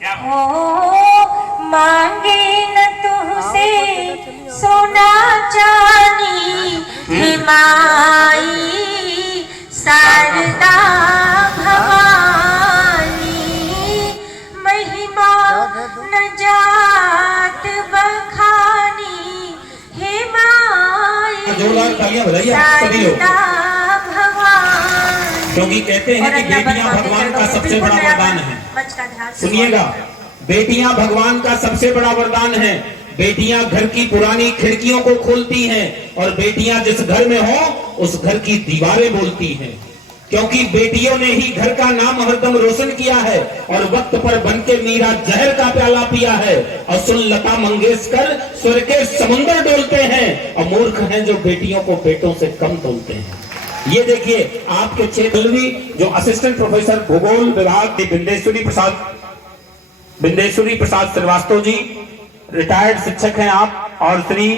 क्या मांगे न तुझसे सोना चांदी हे माई शारदा भवानी महिमा न जात बखानी हे माई जोरदार तालियां बजाइए सभी लोग, क्योंकि कहते हैं कि बेटियां भगवान का सबसे बड़ा वरदान है। सुनिएगा, बेटियां भगवान का सबसे बड़ा वरदान है। बेटियां घर की पुरानी खिड़कियों को खोलती हैं और बेटियां जिस घर में हो उस घर की दीवारें बोलती हैं, क्योंकि बेटियों ने ही घर का नाम हरदम रोशन किया है और वक्त पर बनके मीरा जहर का प्याला पिया है और सुन लता मंगेशकर स्वर के समुंदर डोलते हैं, और मूर्ख हैं जो बेटियों को बेटों से कम तोलते हैं। ये देखिए आपके क्षेत्र जो असिस्टेंट प्रोफेसर भूगोल विभाग बिंदेश्वरी प्रसाद श्रीवास्तव जी रिटायर्ड शिक्षक हैं आप, और श्री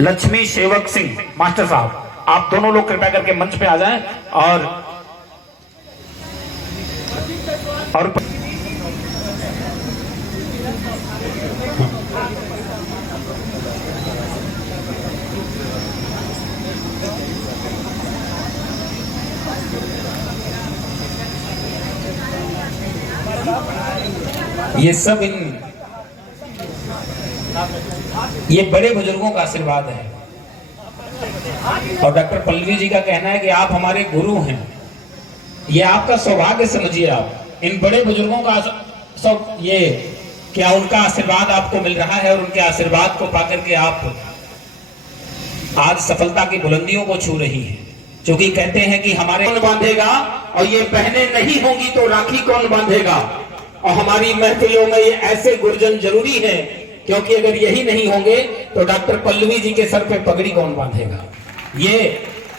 लक्ष्मी सेवक सिंह मास्टर साहब, आप दोनों लोग कृपया करके मंच पे आ जाएं और ये सब ये बड़े बुजुर्गों का आशीर्वाद है। और डॉक्टर पल्लवी जी का कहना है कि आप हमारे गुरु हैं, ये आपका सौभाग्य समझिए। आप इन बड़े बुजुर्गों का सब ये क्या उनका आशीर्वाद आपको मिल रहा है, और उनके आशीर्वाद को पाकर के आप आज सफलता की बुलंदियों को छू रही हैं। क्योंकि कहते हैं कि हमारे कौन बांधेगा, और ये बहनें नहीं होंगी तो राखी कौन बांधेगा। और हमारी महफिलों में ये ऐसे गुरजन जरूरी है, क्योंकि अगर यही नहीं होंगे तो डॉक्टर पल्लवी जी के सर पे पगड़ी कौन बांधेगा। ये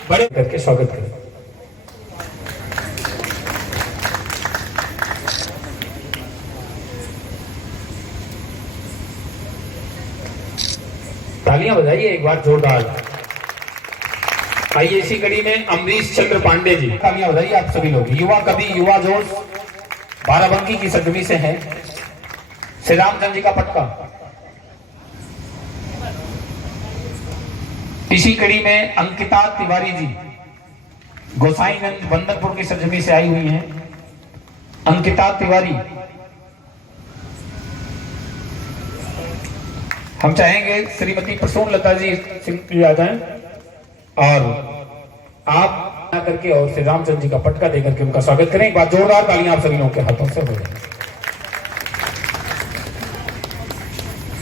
बड़े करके स्वागत करें। तालियां बजाइए एक बार जोरदार। आइए इसी कड़ी में अमरीश चंद्र पांडे जी, तालियां बजाइए आप सभी लोग। युवा कवि, युवा जोश, बाराबंकी की सरजमी से हैं। श्री रामचंद्र जी का पटका। इसी कड़ी में अंकिता तिवारी जी गोसाईगंज बंदरपुर की सरजमी से आई हुई हैं। अंकिता तिवारी, हम चाहेंगे श्रीमती प्रसून लता जी आ जाएं और आप करके और श्री रामचंद्र जी का पटका देकर के उनका स्वागत करें। एक बार जोरदार तालियां आप सभी लोगों के हाथों से हो जाए।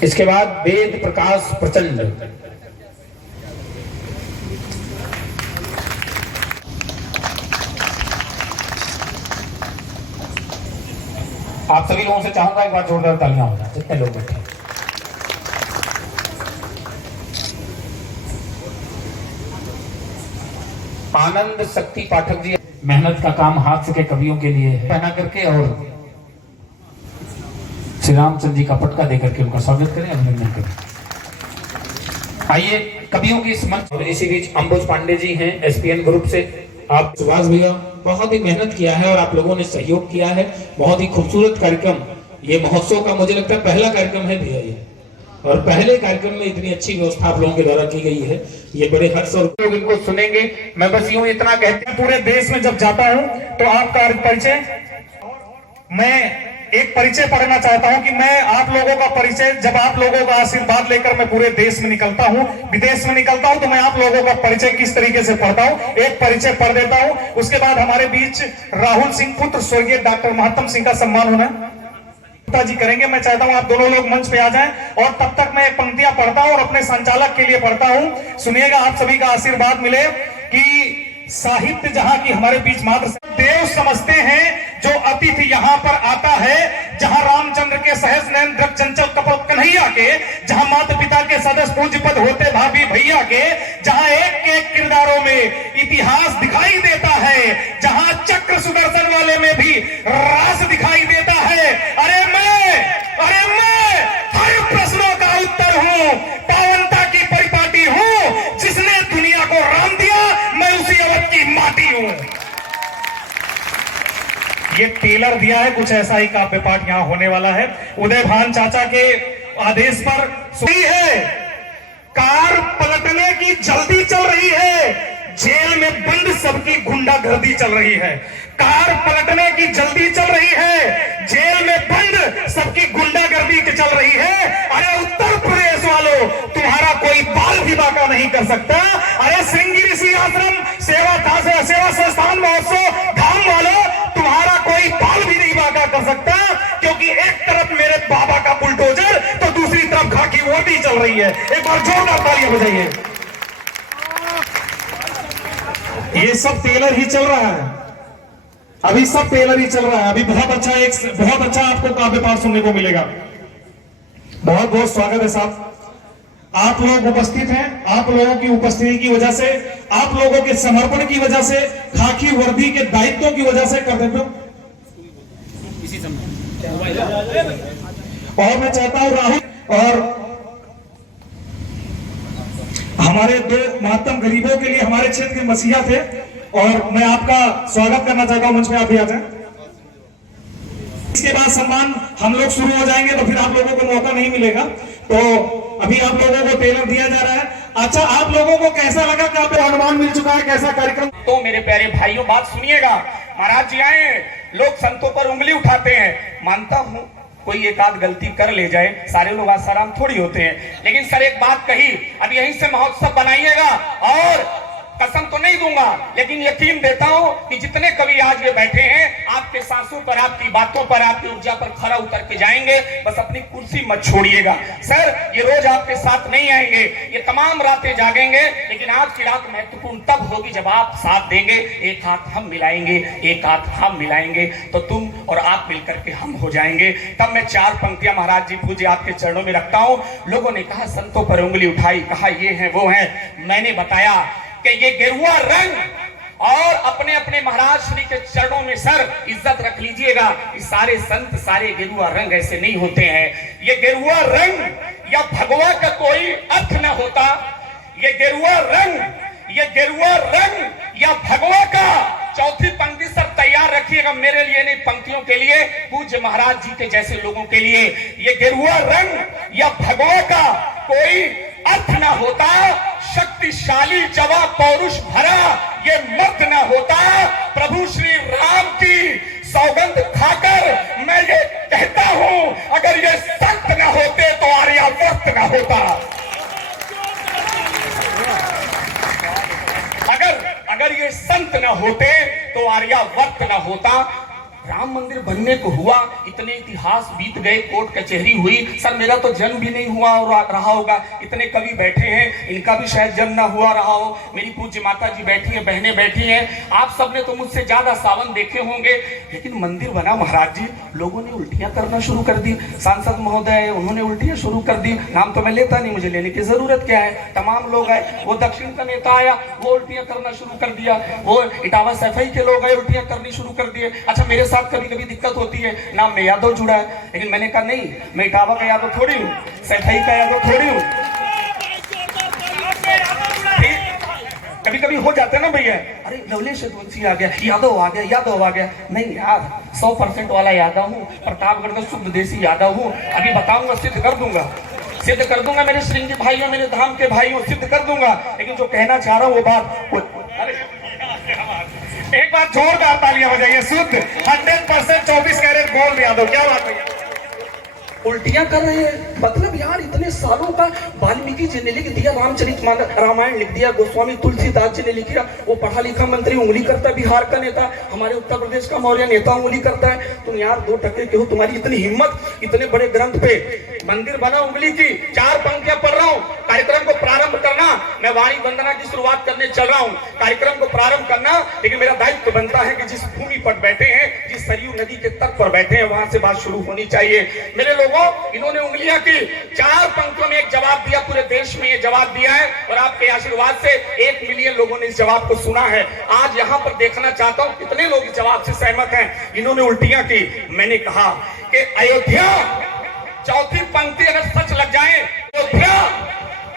इसके बाद वेद प्रकाश प्रचंड, आप सभी लोगों से चाहूंगा एक बार जोरदार तालियां हो जाए जितने लोग बैठे। आनंद शक्ति पाठक जी, मेहनत का काम हाथ के कवियों के लिए है, पहना करके और श्री रामचंद्र जी का पटका देकर के उनका स्वागत करें, अभिनंदन करें। आइए कवियों की इस मंच। और इसी बीच अंबुज पांडे जी हैं एसपीएन ग्रुप से। आप सुभाष भैया बहुत ही मेहनत किया है और आप लोगों ने सहयोग किया है। बहुत ही खूबसूरत कार्यक्रम, ये महोत्सव का मुझे लगता है पहला कार्यक्रम है भैया ये, और पहले कार्यक्रम में इतनी अच्छी व्यवस्था आप लोगों के द्वारा की गई है, ये बड़े हर्ष और लोग इनको सुनेंगे। मैं बस यूं इतना कहते हैं, पूरे देश में जब जाता हूं तो आपका परिचय, मैं एक परिचय पढ़ना चाहता हूं कि मैं आप लोगों का परिचय, जब आप लोगों का आशीर्वाद लेकर मैं पूरे देश में निकलता हूं, विदेश में निकलता हूं, तो मैं आप लोगों का परिचय किस तरीके से पढ़ता हूं, एक परिचय पढ़ देता हूं। उसके बाद हमारे बीच राहुल सिंह पुत्र स्वर्गीय डॉक्टर महात्म सिंह का सम्मान होना जी करेंगे। मैं चाहता हूं आप दोनों लोग मंच पे आ जाएं, और तब तक मैं एक पंक्तियां पढ़ता हूं और अपने संचालक के लिए पढ़ता हूं। सुनिएगा, आप सभी का आशीर्वाद मिले कि साहित्य जहां की हमारे बीच मात्र देव समझते हैं जो अतिथि यहाँ पर आता है, जहां रामचंद्र के सहज नयन द्रक चंचल कपल कन्हैया के, जहां माता पिता के सदस्य पूज्य पद होते भाभी भैया के, जहां एक एक किरदारों में इतिहास दिखाई देता है, जहां चक्र सुदर्शन वाले में भी रास दिखाई देता है। अरे मैं हर प्रश्नों का उत्तर हूं, पावनता की परिपाटी हूं, जिसने दुनिया को राम दिया, मैं उसी अवध की माटी हूं। ये तेला टेलर दिया है, कुछ ऐसा ही काव्य पाठ यहाँ होने वाला है। उदय भान चाचा के आदेश पर सुनी है। कार पलटने की जल्दी चल रही है, जेल में बंद सबकी गुंडागर्दी चल रही है। कार पलटने की जल्दी चल रही है, जेल में बंद सबकी गुंडागर्दी चल रही है। अरे उत्तर प्रदेश वालों, तुम्हारा कोई बाल भी बांका नहीं कर सकता। अरे श्रृंगी ऋषि आश्रम सेवा संस्थान महोत्सव धाम वालों, तुम्हारा कोई बाल भी नहीं बांका कर सकता, क्योंकि एक तरफ मेरे बाबा का बुलडोजर तो दूसरी तरफ खाकी वर्दी चल रही है। एक बार जोरदार तालियां बजाइए। ये सब टेलर ही चल रहा है, अभी सब टेलर ही चल रहा है। अभी बहुत अच्छा आपको काव्य पाठ सुनने को मिलेगा। बहुत बहुत स्वागत है साहब, आप लोग उपस्थित हैं। आप लोगों की उपस्थिति की वजह से, आप लोगों के समर्पण की वजह से, खाकी वर्दी के दायित्वों की वजह से कर देते हो। और मैं चाहता हूं राहुल और हमारे दो महत्तम गरीबों के लिए हमारे क्षेत्र के मसीहा थे, और मैं आपका स्वागत करना चाहता हूं। मंच में आप भी आ जाएं। इसके बाद सम्मान हम लोग शुरू हो जाएंगे, तो फिर आप लोगों को मौका नहीं मिलेगा। तो अभी आप लोगों को टेलर दिया जा रहा है। अच्छा, आप लोगों को कैसा लगा कि आपको अनुमान मिल चुका है, कैसा कार्यक्रम? तो मेरे प्यारे भाइयों, बात सुनिएगा। महाराज जी आए, लोग संतों पर उंगली उठाते हैं। मानता हूं कोई एक आध गलती कर ले जाए, सारे लोग आसाराम थोड़ी होते हैं, लेकिन सर एक बात कही, अब यहीं से महोत्सव बनाइएगा। और कसम तो नहीं दूंगा, लेकिन यकीन देता हूं कि जितने कवि आज ये बैठे हैं, आपके सांसों पर, आपकी बातों पर, आपकी ऊर्जा पर खरा उतर के जाएंगे। बस अपनी कुर्सी मत छोड़िएगा। सर ये रोज आपके साथ नहीं आएंगे, ये तमाम रातें जागेंगे, लेकिन आज की रात महत्वपूर्ण तब होगी जब आप साथ देंगे। एक हाथ हम मिलाएंगे, एक हाथ हम मिलाएंगे, तो तुम और आप मिलकर के हम हो जाएंगे। तब मैं चार पंक्तियां महाराज जी पूज्य आपके चरणों में रखता हूं। लोगों ने कहा संतों पर उंगली उठाई, कहा ये है वो है। मैंने बताया कि ये गेरुआ रंग और अपने अपने महाराज श्री के चरणों में सर इज्जत रख लीजिएगा। इस सारे संत, सारे गेरुआ रंग ऐसे नहीं होते हैं। ये गेरुआ रंग या भगवा का कोई अर्थ न होता। ये गेरुआ रंग या भगवा का। चौथी पंक्ति सर तैयार रखिएगा, मेरे लिए नहीं, पंक्तियों के लिए, पूज्य महाराज जी के जैसे लोगों के लिए। ये गेरुआ रंग या भगवा का कोई अर्थ न होता, शक्तिशाली जवा पौरुष भरा ये मर्द न होता। प्रभु श्री राम की सौगंध खाकर मैं ये कहता हूं, अगर ये संत न होते तो आर्यावर्त न होता। अगर ये संत न होते तो आर्यावर्त न होता। राम मंदिर बनने को हुआ, इतने इतिहास बीत गए, कोर्ट कचहरी हुई। सर मेरा तो जन्म भी नहीं हुआ और रहा होगा, इतने कवि बैठे हैं, इनका भी शायद जन्म ना हुआ रहा हो। मेरी पूज्य माता जी बैठी हैं, बहनें बैठी हैं, आप सबने तो मुझसे ज्यादा सावन देखे होंगे। लेकिन मंदिर बना महाराज जी, लोगों ने उल्टियां करना शुरू कर दी। सांसद महोदय उन्होंने उल्टियां शुरू कर दी। नाम तो मैं लेता नहीं, मुझे लेने की जरूरत क्या है। तमाम लोग आए, वो दक्षिण का नेता आया, वो उल्टियां करना शुरू कर दिया। वो इटावा सफाई के लोग आए, उल्टियां करनी शुरू कर दिए। अच्छा मेरे कभी कभी दिक्कत होती है, नाम में यादव जुड़ा है, लेकिन मैंने कहा नहीं, मैं इटावा का यादव थोड़ी हूं, सैफई का यादव थोड़ी हूं। कभी कभी हो जाता है ना भैया, अरे लवलेश यदुवंशी आ गया, यादव आ गया, यादव आ गया। नहीं यार, 100% वाला यादव हूं, प्रतापगढ़ का शुद्ध देसी यादव हूं। अभी बताऊंगा, सिद्ध कर दूंगा मेरे श्रृंगी भाइयों, मेरे धाम के भाइयों, सिद्ध कर दूंगा। लेकिन जो कहना चाह रहा हूं वो बात, एक बार जोरदार तालियां बजाइए। शुद्ध 100% 24 कैरेट गोल्ड यादव, क्या बात है। उल्टियां कर रहे हैं, मतलब यार इतने सालों का वाल्मीकि जी ने लिख दिया, रामचरितमानस रामायण लिख दिया, गोस्वामी तुलसीदास जी ने लिख दिया, वो पढ़ा लिखा मंत्री उंगली करता है, बिहार का नेता, हमारे उत्तर प्रदेश का मौर्य नेता उंगली करता है। तुम यार 2 टके के हो, तुम्हारी इतनी हिम्मत, इतने बड़े ग्रंथ पे मंदिर बना उंगली की। 4 पंक्तियां पढ़ रहा हूं, कार्यक्रम को प्रारंभ करना। मैं वाणी वंदना की शुरुआत करने चल रहा हूं, कार्यक्रम को प्रारंभ करना, लेकिन मेरा दायित्व बनता है कि जिस भूमि पर बैठे हैं, जिस सरयू नदी के तट पर बैठे हैं, वहां से बात शुरू होनी चाहिए। मेरे लोगों, इन्होंने उंगलियां की, 4 पंक्तियों में एक जवाब दिया, पूरे देश में ये जवाब दिया है, और आपके आशीर्वाद से 1 मिलियन लोगों ने इस जवाब को सुना है। आज यहां पर देखना चाहता हूं कितने लोग इस जवाब से सहमत हैं। इन्होंने उल्टियां की। मैंने कहा कि अयोध्या, चौथी पंक्ति अगर सच लग जाए,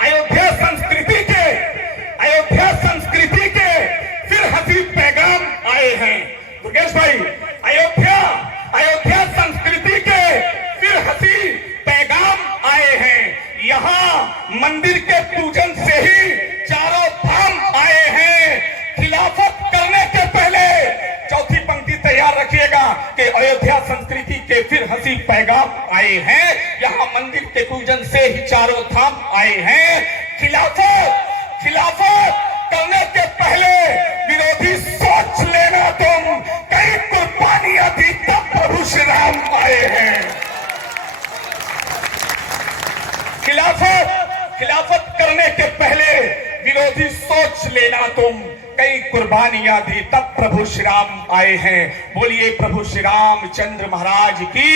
अयोध्या संस्कृति के फिर हसीब पैगाम आए हैं। दुर्गेश भाई, अयोध्या अयोध्या संस्कृति के फिर हंसी पैगाम आए हैं। यहाँ मंदिर के पूजन से ही चारों धाम आए हैं। खिलाफत करने के पहले चौथी पंक्ति तैयार रखिएगा कि अयोध्या संस्कृति के फिर हंसी पैगाम आए हैं। यहाँ मंदिर के पूजन से ही चारों धाम आए हैं। खिलाफत करने के पहले विरोधी सोच लेना तुम, कई कुर्बानियां दी तब प्रभु श्री राम आए हैं। खिलाफत करने के पहले विरोधी सोच लेना तुम, कई कुर्बानियां दी तब प्रभु श्री राम आए हैं। बोलिए प्रभु श्री रामचंद्र महाराज की।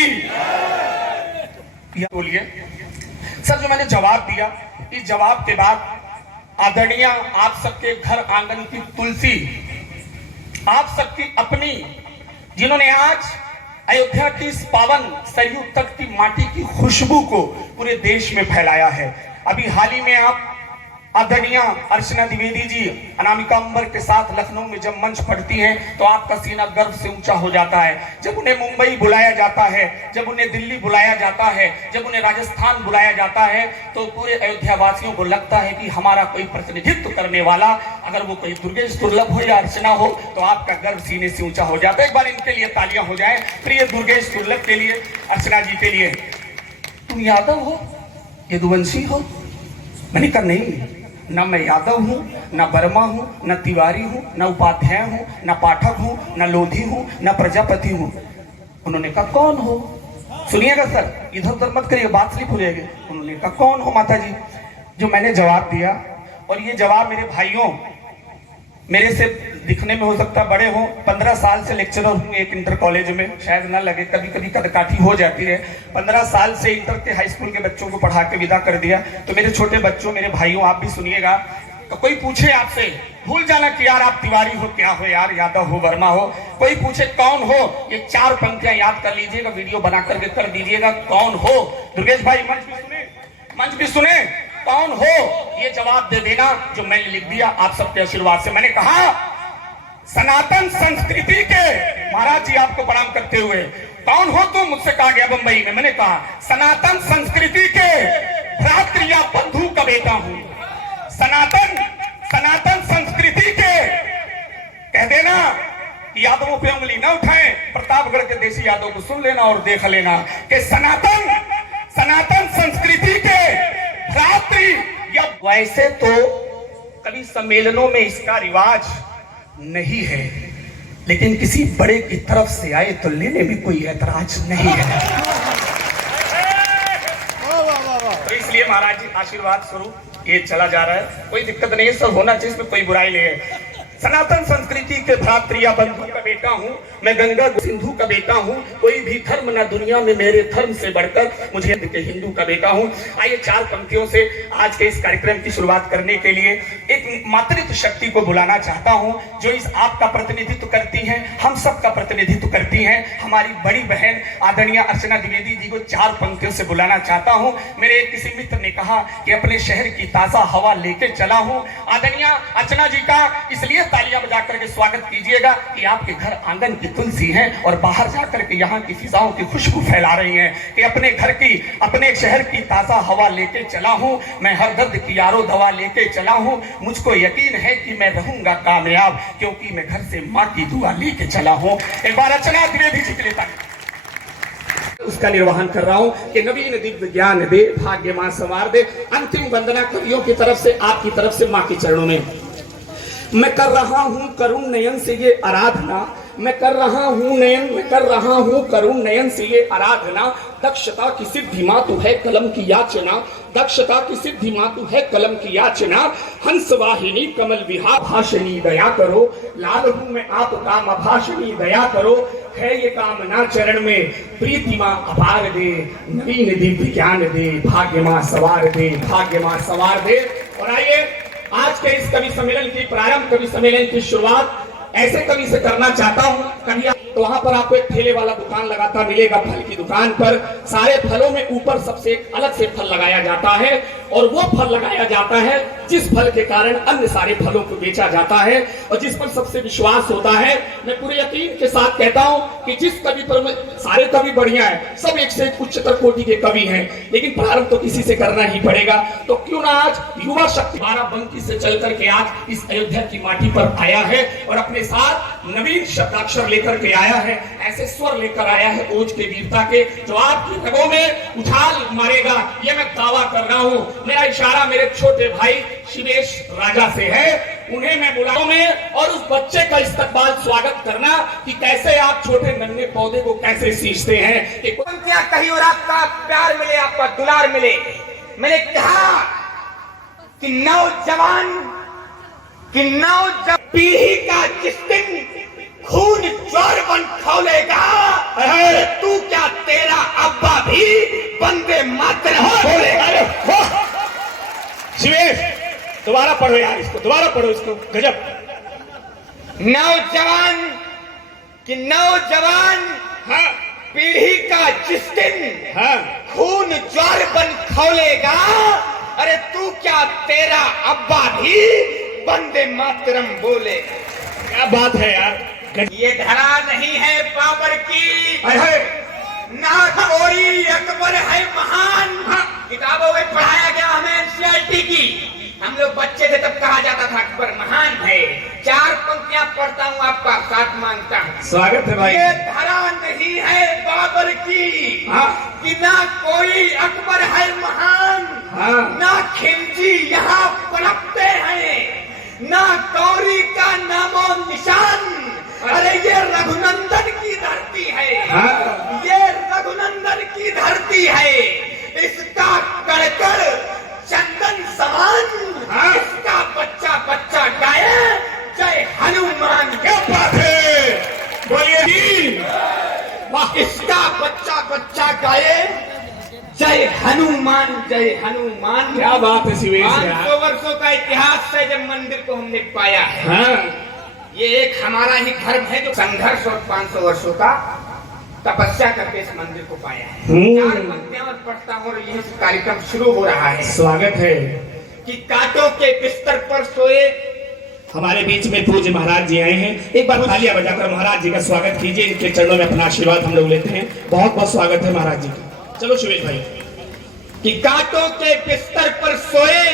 बोलिए सर, जो मैंने जवाब दिया, इस जवाब के बाद आदरणीय आप सबके घर आंगन की तुलसी, आप सबकी अपनी, जिन्होंने आज अयोध्या की इस पावन सरयू तट की माटी की खुशबू को पूरे देश में फैलाया है। अभी हाल ही में आप आदरणीय अर्चना द्विवेदी जी अनामिका अंबर के साथ लखनऊ में जब मंच पढ़ती हैं तो आपका सीना गर्व से ऊंचा हो जाता है। जब उन्हें मुंबई बुलाया जाता है, जब उन्हें दिल्ली बुलाया जाता है, जब उन्हें राजस्थान बुलाया जाता है, तो पूरे अयोध्या वासियों को लगता है कि हमारा कोई प्रतिनिधित्व करने वाला, अगर वो कोई दुर्गेश दुर्लभ हो या अर्चना हो, तो आपका गर्व सीने से ऊंचा हो जाता है। एक बार इनके लिए तालियां हो जाए, प्रिय दुर्गेश दुर्लभ के लिए, अर्चना जी के लिए। तुम यादव हो, यदुवंशी हो? मैंने कहा नहीं, न मैं यादव हूं, न वर्मा हूं, न तिवारी हूं, न उपाध्याय हूं, न पाठक हूं, न लोधी हूं, न प्रजापति हूं। उन्होंने कहा कौन हो? सुनिएगा सर, इधर उधर मत करिए, बात स्लिप हो जाएगी। उन्होंने कहा कौन हो माता जी? जो मैंने जवाब दिया, और ये जवाब मेरे भाइयों, मेरे से दिखने में हो सकता बड़े हो, 15 साल से लेक्चरर हूँ एक इंटर कॉलेज में, शायद ना लगे, कभी कभी कदकाठी हो जाती है। 15 साल से इंटर के हाई स्कूल के बच्चों को पढ़ा के विदा कर दिया। तो मेरे छोटे बच्चों, मेरे भाइयों, आप भी सुनिएगा। तो कोई पूछे आपसे, भूल जाना कि यार आप तिवारी हो, क्या हो यार, यादव हो, वर्मा हो। कोई पूछे कौन हो, ये 4 पंक्तियां याद कर लीजिएगा, वीडियो बना करके कर दीजिएगा, कौन हो? दुर्गेश भाई मंच भी सुने, कौन हो? ये जवाब दे देना जो मैंने लिख दिया आप सबके आशीर्वाद से। मैंने कहा सनातन संस्कृति के, महाराज जी आपको प्रणाम करते हुए, कौन हो तुम? मुझसे कहा गया बंबई में। मैंने कहा सनातन संस्कृति के भ्रातृ या बंधु का बेटा हूं। सनातन संस्कृति के, कह देना, यादवों पे उंगली न उठाएं, प्रतापगढ़ के देसी यादव को सुन लेना और देख लेना कि सनातन संस्कृति के भ्रातृ या। वैसे तो कभी सम्मेलनों में इसका रिवाज नहीं है, लेकिन किसी बड़े की तरफ से आए तो लेने में कोई ऐतराज नहीं है। तो इसलिए महाराज जी आशीर्वाद स्वरूप ये चला जा रहा है, कोई दिक्कत नहीं है, सब होना चाहिए, इसमें कोई बुराई नहीं है। सनातन संस्कृति के भ्रातृ या बंधु का बेटा हूँ मैं, गंगा सिंधु का बेटा हूँ, कोई भी धर्म ना दुनिया में मेरे धर्म से बढ़कर, मुझे हिंदू का बेटा हूँ। आइए 4 पंक्तियों से आज के इस कार्यक्रम की शुरुआत करने के लिए एक मातृत्व शक्ति को बुलाना चाहता हूँ, जो इस आपका प्रतिनिधित्व करती है, हम सबका प्रतिनिधित्व करती है, हमारी बड़ी बहन आदरणीय अर्चना द्विवेदी जी को 4 पंक्तियों से बुलाना चाहता हूँ। मेरे किसी मित्र ने कहा कि अपने शहर की ताजा हवा लेके चला हूँ। आदरणीय अर्चना जी का इसलिए तालियां बजा करके स्वागत कीजिएगा कि आपके घर आंगन की तुलसी हैं और बाहर जाकर के यहाँ की फिजाओं की खुशबू फैला रही हैं कि अपने घर की, अपने शहर की ताजा हवा लेके चला हूँ मैं, हर दर्द की यारो दवा लेके चला हूँ, मुझको यकीन है कि मैं रहूंगा कामयाब, क्योंकि मैं घर से माँ की दुआ लेके चला हूँ। एक बार अर्चना द्विवेदी जी के लिए उसका निर्वहन कर रहा हूं कि नवीन दिव्य ज्ञान दे, भाग्य मां संवार दे। अंतिम वंदना कवियों की तरफ से, आपकी तरफ से मां के चरणों में। मैं कर रहा हूं करुण नयन से ये आराधना, मैं कर रहा हूं करुण नयन से ये आराधना, दक्षता की सिद्धि मातु है कलम की याचना, दक्षता की सिद्धि मातु है कलम की याचना, हंस वाहिनी कमल विहार भाषणी दया करो, लाल हूं मैं आप काम भाषणी दया करो, है ये कामना चरण में प्रीति मां अपार दे, नवीन दिव्य ज्ञान दे, भाग्य मां सवार दे, भाग्य मां सवार दे। और आइए आज के इस कवि सम्मेलन की प्रारंभ, कवि सम्मेलन की शुरुआत ऐसे कवि से करना चाहता हूँ। कभी तो वहां पर आपको एक ठेले वाला दुकान लगाता मिलेगा, फल की दुकान पर सारे फलों में ऊपर सबसे अलग से फल लगाया जाता है और वो फल लगाया जाता है जिस फल के कारण अन्य सारे फलों को बेचा जाता है और जिस पर सबसे विश्वास होता है। मैं पूरे यकीन के साथ कहता हूं कि जिस कवि पर सारे कवि बढ़िया है, सब एक से एक उच्चतर कोटि के कवि हैं, लेकिन प्रारंभ तो किसी से करना ही पड़ेगा। तो क्यों ना आज युवा शक्ति बाराबंकी से चल करके आज इस अयोध्या की माटी पर आया है और अपने साथ नवीन शब्दाक्षर लेकर के आया है, ऐसे स्वर लेकर आया है ओज के वीरता के, जो आपकी रगों में उछाल मारेगा, ये मैं दावा कर रहा हूं। मेरा इशारा मेरे छोटे भाई शिवेश राजा से है, उन्हें मैं बुलाऊं में और उस बच्चे का इस्तकबाल स्वागत करना कि कैसे आप छोटे नन्हे पौधे को कैसे सींचते हैं। क्या कहीं और आपका प्यार मिले, आपका दुलार मिले। मैंने कहा कि नौजवान पीढ़ी का जिस दिन खून ज्वार बन खौलेगा, तू क्या तेरा अब्बा भी वंदे मातरम बोलेगा। शिवेश दोबारा पढ़ो यार, इसको दोबारा पढ़ो, इसको गजब। नौजवान हाँ पीढ़ी का जिस दिन हाँ खून ज्वार बन खौलेगा, अरे तू क्या तेरा अब्बा भी वंदे मातरम बोलेगा। क्या बात है यार, ये धरा नहीं है बाबर की, ना कोई अकबर है महान। किताबों में पढ़ाया गया हमें एनसीईआरटी की, हम लोग बच्चे थे तब कहा जाता था अकबर महान है। 4 पंक्तियां पढ़ता हूँ, आपका साथ मांगता हूँ। स्वागत है भाई। ये धरा नहीं है बाबर की, कि ना कोई अकबर है महान, ना खिलजी यहाँ पनपते हैं, ना गौरी का नामो निशान। अरे ये रघुनंदन की धरती है, ये रघुनंदन की धरती है, इसका कड़कड़ चंदन समान, इसका बच्चा बच्चा गाए जय हनुमान। क्या बात है, बोलिए जी। इसका बच्चा बच्चा गाए जय हनुमान, जय हनुमान। क्या बात है शिवेश यार। 500 वर्षों का इतिहास है जब मंदिर को हमने पाया है। हाँ ये एक हमारा ही धर्म है जो संघर्ष और 500 वर्षों का तपस्या करके इस मंदिर को पाया है। 4 पंक्तियां और पढ़ता हूँ और यहीं से कार्यक्रम शुरू हो रहा है। स्वागत है। कि कांटों के बिस्तर पर सोए हमारे बीच में पूज्य महाराज जी आए हैं, एक बार तालियां बजाकर महाराज जी का स्वागत कीजिए। इनके चरणों में अपना आशीर्वाद हम लोग लेते हैं। बहुत बहुत स्वागत है महाराज जी का। चलो शिवेश भाई। कि कांटों के बिस्तर पर सोए,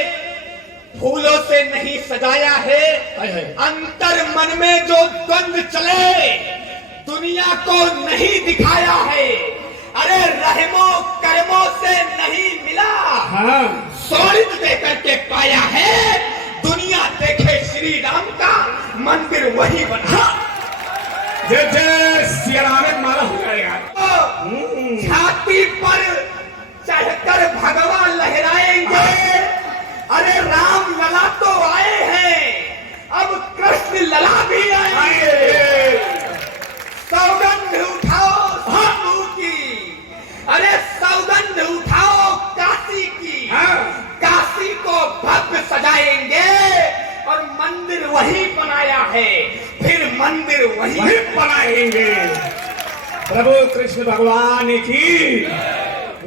फूलों से नहीं सजाया है, अंतर मन में जो द्वंद्व चले, दुनिया को नहीं दिखाया है। अरे रहमो कर्मों से नहीं मिला, स्वर्ण देकर के पाया है। दुनिया देखे श्री राम का मंदिर वही बना। जय जय सिया राम माला हो जाएगा। छाती पर चढ़कर भगवान लहराएंगे। अरे राम लला तो आए हैं, अब कृष्ण लला भी आएंगे। सौगंध उठाओ साधु की, अरे सौगंध उठाओ काशी की। काशी को भव्य सजाएंगे और मंदिर वही बनाया है, फिर मंदिर वही बनाएंगे। प्रभु कृष्ण भगवान की।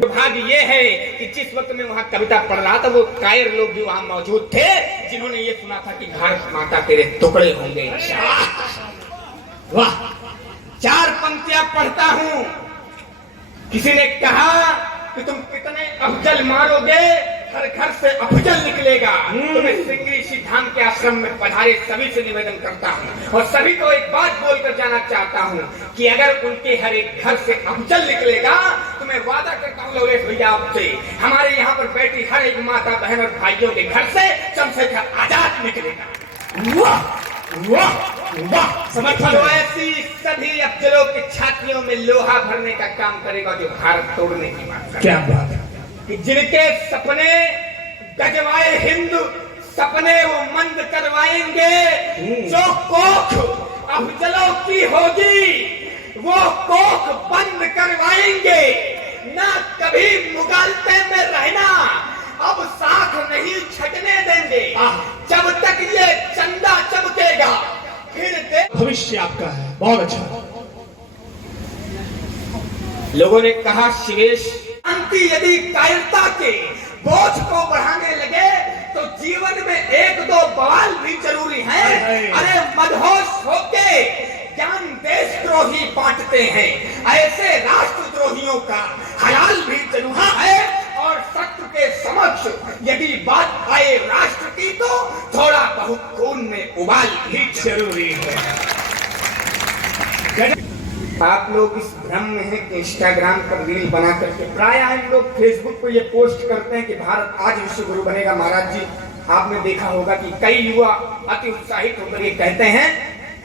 भाग्य ये है कि जिस वक्त में वहाँ कविता पढ़ रहा था वो कायर लोग भी वहाँ मौजूद थे, जिन्होंने ये सुना था कि भारत माता तेरे टुकड़े होंगे। वाह, 4 पंक्तियां पढ़ता हूँ। किसी ने कहा कि तुम कितने अफजल मारोगे, घर घर से अफजल निकलेगा। तो मैं सिंगरी धाम के आश्रम में पधारे सभी से निवेदन करता हूँ और सभी को एक बात बोलकर जाना चाहता हूँ कि अगर उनके हर एक घर से अफजल निकलेगा तो मैं वादा करता हूँ लवलेश भैया आपसे, हमारे यहाँ पर बैठी हर एक माता बहन और भाइयों के घर से चंद्रशेखर आजाद निकलेगा। वाह वाह वाह, समर्थन। तो ऐसी सभी अफजलों की छातियों में लोहा भरने का काम करेगा जो भारत तोड़ने की बात करेगा। क्या बात है। कि जिनके सपने गजवाए हिंद, सपने वो मंद करवाएंगे। जो कोख अफजलों की होगी वो कोख बंद करवाएंगे। ना कभी मुगालते में रहना, अब साथ नहीं छटने देंगे जब तक ये चंदा चमकेगा। फिर भविष्य आपका है। बहुत अच्छा। लोगों ने कहा शिवेश, शांति यदि कायरता के बोझ को बढ़ाने लगे तो जीवन में एक दो बवाल भी जरूरी है। अरे मदहोश होके ज्ञान देशद्रोही बांटते हैं, ऐसे राष्ट्रद्रोहियों का ख्याल भी जरूरी है। और शत्रु के समक्ष यदि बात आए राष्ट्र की तो थोड़ा बहुत खून में उबाल भी जरूरी है। आप लोग इस भ्रम में हैं कि इंस्टाग्राम पर रील बना करके प्राय हम लोग फेसबुक पर ये पोस्ट करते हैं कि भारत आज विश्व गुरु बनेगा। महाराज जी, आपने देखा होगा कि कई युवा अति उत्साहित होकर ये कहते हैं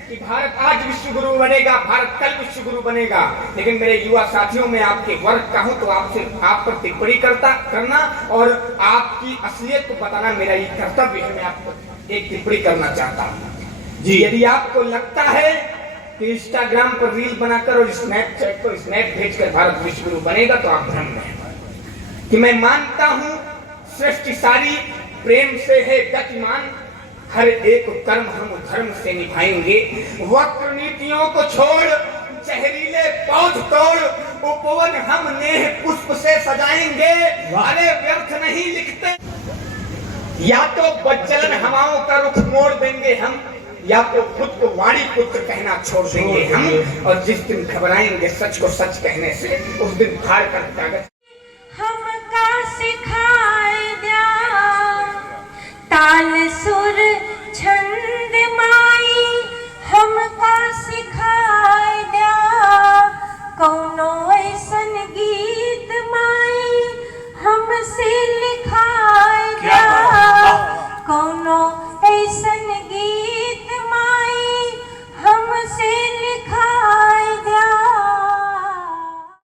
कि भारत आज विश्व गुरु बनेगा, भारत कल विश्व गुरु बनेगा। लेकिन मेरे युवा साथियों में आपके वर्ग का हूं तो आपसे आप पर टिप्पणी करना और आपकी असलियत को बताना मेरा ये कर्तव्य है। मैं आपको एक टिप्पणी करना चाहता हूँ जी। यदि आपको लगता है कि इंस्टाग्राम पर रील बनाकर और स्नैपचैट पर स्नैप भेजकर भारत विश्व गुरु बनेगा तो आप भ्रम में हैं। कि मैं मानता हूं सृष्टि सारी प्रेम से है गतिमान, हर एक कर्म हम धर्म से निभाएंगे। वक्र नीतियों को छोड़ जहरीले पौध तोड़, उपवन हम नेह पुष्प से सजाएंगे। अरे व्यर्थ नहीं लिखते, या तो बज्जलन हवाओं का रुख मोड़ देंगे हम, या तो खुद को वाणी पुत्र कहना छोड़ देंगे हम। और जिस दिन घबराएंगे सच को सच कहने से, उस दिन फाड़ कर कागज हमका सिखाए द्या ताल सुर छंद माई, हमका सिखाए द्या कौनो ऐसन गीत माई हमसे